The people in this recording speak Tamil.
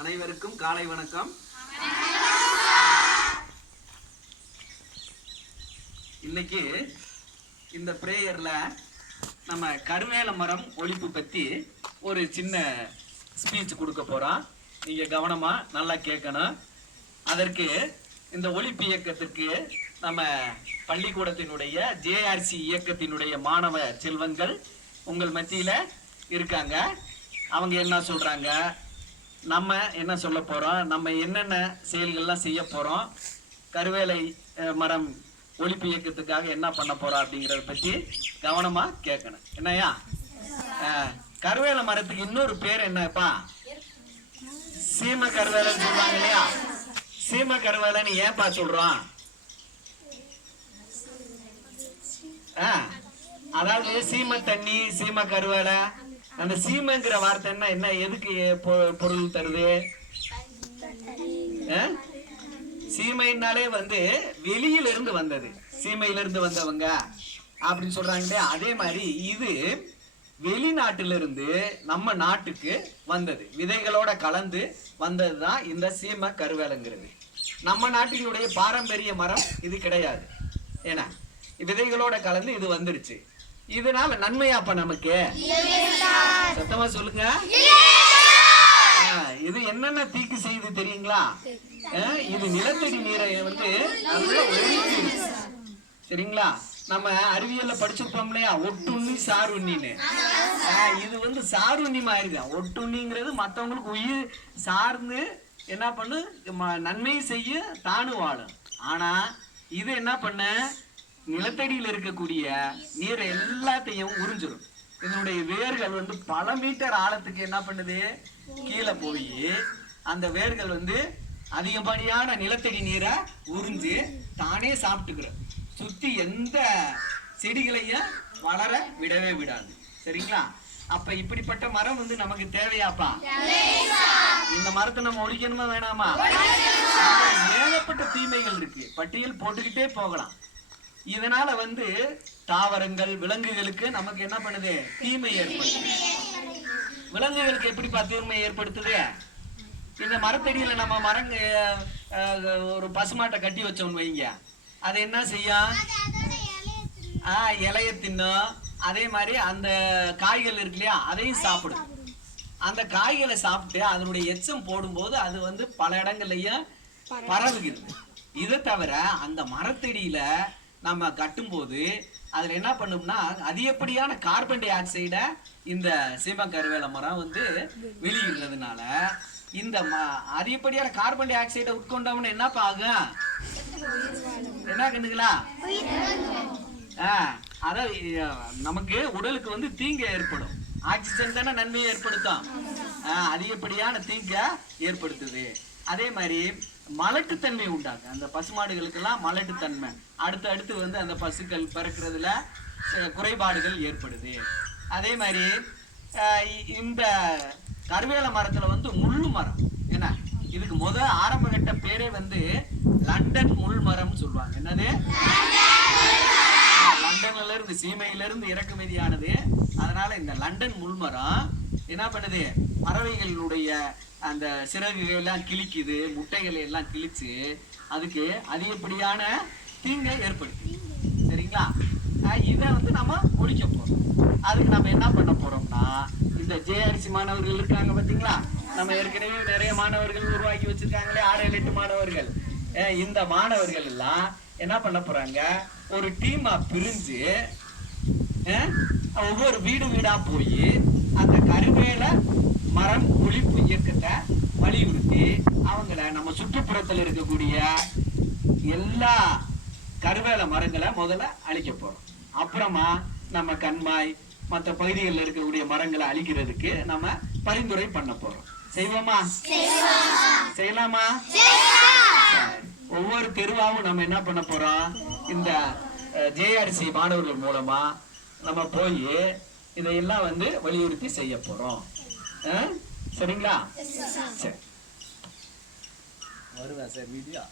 அனைவருக்கும் காலை வணக்கம். இன்னைக்கு இந்த பிரேயர்ல நம்ம கருவேல மரம் ஒழிப்பு பத்தி ஒரு சின்ன ஸ்பீச் கொடுக்க போறோம். நீங்க கவனமா நல்லா கேட்கணும். அதற்கு இந்த ஒழிப்பு இயக்கத்திற்கு நம்ம பள்ளிக்கூடத்தினுடைய ஜேஆர்சி இயக்கத்தினுடைய மாணவ செல்வங்கள் உங்கள் மத்தியில இருக்காங்க. அவங்க என்ன சொல்றாங்க, நம்ம என்ன சொல்ல போறோம், நம்ம என்னென்ன செயல்கள்லாம் செய்ய போறோம், கருவேலை மரம் ஒழிப்பு இயக்கத்துக்காக என்ன பண்ண போறோம் அப்படிங்கறத பத்தி கவனமா கேட்கணும். என்னையா, கருவேல மரத்துக்கு இன்னொரு பேர் என்னப்பா? சீம கருவேலைன்னு சொல்றாங்க இல்லையா? சீம கருவேலைன்னு ஏன்பா சொல்றோம்? அதாவது சீம தண்ணி, சீம கருவேலை, அந்த சீமைங்கிற வார்த்தை என்ன எதுக்கு பொருள் தருது? சீமைனாலே வெளியில இருந்து வந்தது, சீமையில இருந்து வந்தவங்க அப்படின்னு சொல்றாங்க. அதே மாதிரி இது வெளிநாட்டிலிருந்து நம்ம நாட்டுக்கு வந்தது, விதைகளோட கலந்து வந்ததுதான் இந்த சீம கருவேலைங்கிறது. நம்ம நாட்டினுடைய பாரம்பரிய மரம் இது கிடையாது. ஏன்னா விதைகளோட கலந்து இது வந்துருச்சு. இதனால நன்மையாப்ப நமக்கு? சத்தமா சொல்லுங்க. இது என்னென்ன தீக்கு செய்து தெரியுங்களா? இது நிலத்தடி நீரை நல்லா ஒழிச்சிருச்சு. சரிங்களா? நம்ம அறிவியல்ல படிச்சிருப்போம் இல்லையா, ஒட்டுண்ணி சாருண்ணின்னு. இது சாருண்ணி மாதிரி தான். ஒட்டுண்ணிங்கிறது மற்றவங்களுக்கு உயிர் சார்ந்து என்ன பண்ணு, நன்மை செய்ய தானு வாழும். ஆனா இது என்ன பண்ண, நிலத்தடியில் இருக்கக்கூடிய நீரை எல்லாத்தையும் உறிஞ்சிடும். இதனுடைய வேர்கள் பல மீட்டர் ஆழத்துக்கு என்ன பண்ணுது, கீழே போய் அந்த வேர்கள் அதிகப்படியான நிலத்தடி நீரை உறிஞ்சு தானே சாப்பிட்டுக்கிறோம். சுத்தி எந்த செடிகளையும் வளர விடவே விடாது. சரிங்களா? அப்ப இப்படிப்பட்ட மரம் நமக்கு தேவையாப்பா? இந்த மரத்தை நம்ம ஒழிக்கணுமா வேணாமா? ஏகப்பட்ட தீமைகள் இருக்கு, பட்டியல் போட்டுக்கிட்டே போகலாம். இதனால தாவரங்கள், விலங்குகளுக்கு நமக்கு என்ன பண்ணுது, தீமை ஏற்படுத்துது. விலங்குகளுக்கு எப்படி தீமை ஏற்படுத்துது? இந்த மரத்தடியில நம்ம ஒரு பசுமாட்டை கட்டி வச்சோம்னு வைங்க, அது என்ன செய்யும்? இலைய தின்னும். அதே மாதிரி அந்த காய்கள் இருக்கு இல்லையா, அதையும் சாப்பிடும். அந்த காய்களை சாப்பிட்டு அதனுடைய எச்சம் போடும்போது அது பல இடங்கள்லயும் பரவுகிறது. இதை தவிர அந்த மரத்தடியில நம்ம கட்டும் போது அதுல என்ன பண்ணும்னா, அதிகப்படியான கார்பன் டை ஆக்சைட இந்த சீம கருவேல மரம் வெளியிடுறதுனால இந்த அதிகப்படியான கார்பன் டை ஆக்சைடை உட்கொண்டவன என்ன ஆகும்? என்ன கண்டுங்களா? அதாவது நமக்கு உடலுக்கு தீங்கு ஏற்படும். ஆக்சிஜன் தானே நன்மையை ஏற்படுத்தும். அதிகப்படியான தீங்க ஏற்படுத்துது. அதே மாதிரி மலட்டுத்தன்மை உண்டாகும். அந்த பசுமாடுகளுக்கெல்லாம் மலட்டுத்தன்மை, அடுத்து அந்த பசுக்கள் பிறக்கிறதுல குறைபாடுகள் ஏற்படுது. அதே மாதிரி இந்த கருவேல மரத்துல முள்ளு மரம், என்ன இதுக்கு ஆரம்ப கட்ட பேரே லண்டன் முள் மரம் சொல்லுவாங்க. என்னது? லண்டன்ல இருந்து, சீமையில இருந்து இறக்குமதியானது. அதனால இந்த லண்டன் முள் மரம் என்ன பண்ணுது, பறவைகளுடைய அந்த சிறகுகள் எல்லாம் கிழிக்குது, முட்டைகளை எல்லாம் கிழிச்சு அதுக்கு அதிகப்படியான தீங்கை ஏற்படுத்து. சரிங்களா? இதை நம்ம ஒழிக்க போறோம். அதுக்கு நம்ம என்ன பண்ண போறோம்னா, இந்த ஜேஆர்சி மாணவர்கள் இருக்காங்க பாத்தீங்களா, நம்ம ஏற்கனவே நிறைய மாணவர்கள் உருவாக்கி வச்சிருக்காங்களே, 6-8 மாணவர்கள். இந்த மாணவர்கள் எல்லாம் என்ன பண்ண போறாங்க, ஒரு டீமா பிரிஞ்சு ஒவ்வொரு வீடு வீடா போய் அந்த கருவேல மரம் ஒழிப்பு இயக்கத்தை வலியுறுத்தி அவங்கள நம்ம சுற்றுப்புறத்தில் இருக்கக்கூடிய எல்லா கருவேல மரங்களை முதல்ல அழிக்க போறோம். அப்புறமா நம்ம கண்மாய் மற்ற பகுதிகளில் இருக்கக்கூடிய மரங்களை அழிக்கிறதுக்கு நம்ம பரிந்துரை பண்ண போறோம். செய்வோமா? செய்யலாமா? ஒவ்வொரு தெருவாவும் நம்ம என்ன பண்ண போறோம், இந்த ஜேஆர்சி மாணவர்கள் மூலமா நம்ம போய் இதையெல்லாம் வலியுறுத்தி செய்ய போறோம். சரிங்களா? சரி, வருவா சார் வீடியோ.